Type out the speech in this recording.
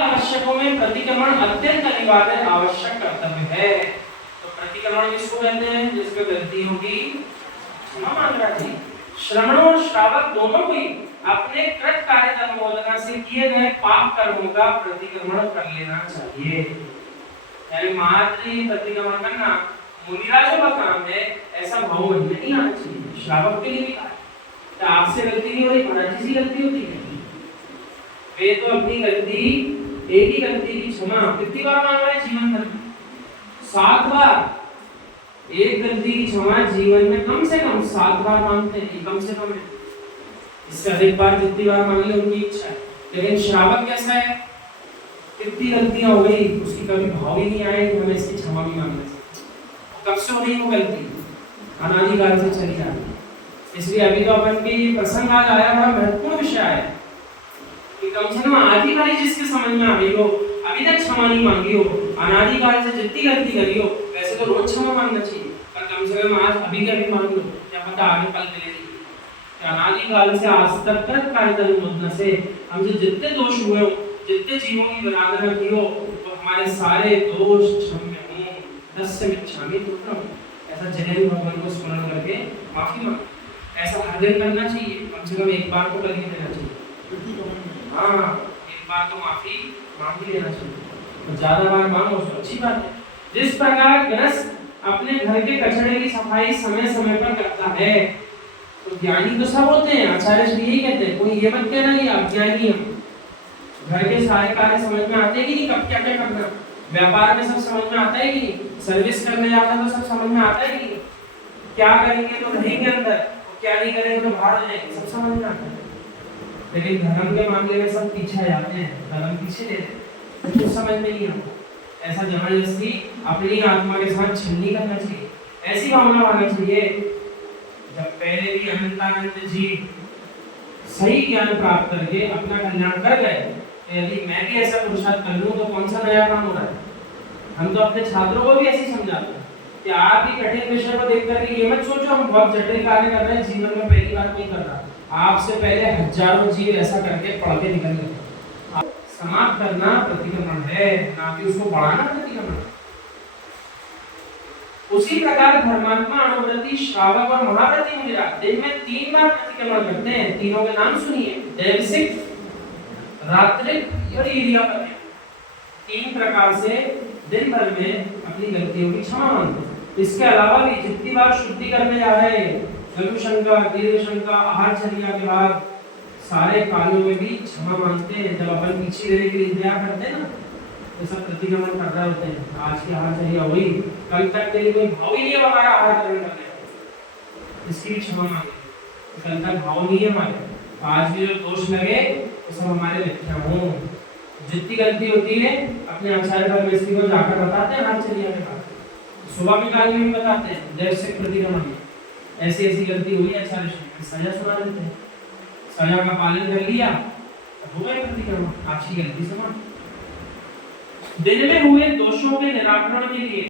आवश्यकों में प्रतिक्रमण अत्यंत अनिवार्य आवश्यक कर्तव्य है। तो प्रतिक्रमण किसको कहते हैं? जिसमें गलती होगी क्षमा मांगना चाहिए। श्रवण और श्रावक दोनों को अपने कृत कार्य अनुमोदना से किए गए पाप कर्मों का प्रतिक्रमण कर लेना चाहिए। यानी मात्र प्रतिक्रमण करना मुनिराजों का काम है, ऐसा भाव नहीं आना चाहिए। श्रावक के लिए भी तो आपसे गलती नहीं हो रही, महाराज जी से गलती होती है। वे तो अपनी गलती, एक ही गलती की क्षमा कितनी बार मांग रहे हैं जीवन भर में? 7 बार। एक गलती की क्षमा जीवन में कम से कम 7 बार मांगते हैं, कम से कम है। इससे अधिक बार जितनी बार मांग ले उनकी इच्छा है। लेकिन श्रावक कैसा है? कितनी गलतियां हो गई, उसकी कभी भाव ही नहीं आए कि हमें इसकी क्षमा भी मांगना चाहिए। कब से हो रही वो गलती? अनादिकाल से चली आ रही। इसलिए अभी तो अपन के ये प्रसंग आज आया, बड़ा महत्वपूर्ण विषय है कि कम से कम आदि वाली जिसके समझ में आ गई हो, अभी तक क्षमा नहीं मांगी हो, अनादिकाल से जितनी गलती करी हो, वैसे तो रोज क्षमा मांगना चाहिए, पर कम से कम आज अभी का भी मांग लो, क्या पता आगे कल मिलेगी। अनादिकाल से आज तक कृत कार्य अनुमोदना से हमसे जितने दोष हुए हो, जितने जीवों की विराधना की हो, वो हमारे सारे दोष क्षम्य हों। तस्य मिच्छामि दुक्कड़म। ऐसा जैन भगवान को स्मरण करके माफी मांग। ऐसा हर दिन करना चाहिए, कम से कम एक बार तो कर ही देना चाहिए। हाँ, एक बार तो माफी मांग ही लेना चाहिए। ज्यादा बार मांगो तो अच्छी बात है। जिस प्रकार गृहस्थ अपने घर के कचरे की सफाई समय समय पर करता है, तो ज्ञानी तो सब होते हैं। आचार्य श्री यही कहते हैं, कोई ये मत कहना कि आप ज्ञानी हैं। घर के सारे कार्य समझ में आते हैं कि नहीं, कब क्या क्या करना। व्यापार में सब समझ में आता है कि नहीं, सर्विस करने जाता तो सब समझ में आता है कि नहीं, क्या करेंगे तो रहेंगे अंदर, क्या नहीं करेंगे तो बाहर हो जाएंगे, सब समझ में आता है। लेकिन धर्म के मामले में सब पीछे जाते हैं, धर्म पीछे रहते हैं, कुछ समझ में नहीं आता। ऐसा जबरदस्ती अपनी आत्मा के साथ छलनी करना चाहिए। ऐसी भावना होना चाहिए, जब पहले भी अनंतानंद जी सही ज्ञान प्राप्त करके अपना कल्याण कर गए, यदि मैं भी ऐसा पुरुषार्थ कर लूं तो कौन सा नया काम हो रहा है। हम तो अपने छात्रों को भी ऐसे समझाते हैं कि आप ही कठिन विषय को देख करके ये मत सोचो हम बहुत जटिल कार्य कर रहे हैं, जीवन में पहली बार कोई कर रहा। आपसे पहले हजारों जीव ऐसा करके पढ़ के निकल गए। समाप्त करना प्रतिक्रमण है, ना कि उसको बढ़ाना प्रतिक्रमण। उसी प्रकार धर्मात्मा, अनुव्रती, श्रावक और महाव्रती मुनिरा दिन में 3 बार प्रतिक्रमण करते हैं। तीनों के नाम सुनिए, दैवसिक, रात्रिक और इरियापति। 3 प्रकार से दिन भर में अपनी गलतियों की क्षमा मांगते हैं। इसके अलावा भी जितनी बार शुद्धि करने जा रहे हैं, लघु शंका, दीर्घ शंका, आहारचर्या के बाद सारे कालों में भी क्षमा मांगते हैं। जब अपन पीछे रहने के लिए इंतजार करते हैं ना, तो सब प्रतिक्रमण कर रहे होते हैं। आज की आहारचर्या हुई, कल तक के लिए कोई भाव ही नहीं है हमारा आहारचर्या करने का, इसकी भी क्षमा मांगे। कल तक भाव नहीं है हमारे, आज भी जो दोष लगे वो सब हमारे मिथ्या हों। जितनी गलती होती है अपने आचार्य परमेश्वरी को जाकर बताते हैं आहारचर्या के बाद। सुबह भी काल में बताते हैं, जैसे प्रतिक्रमण में ऐसी ऐसी गलती हुई है, आचार्य श्री सजा सुना देते हैं। सजा का पालन कर लिया तो हो गए प्रतिक्रमण, आज की गलती समान। दिन में हुए दोषों के निराकरण के लिए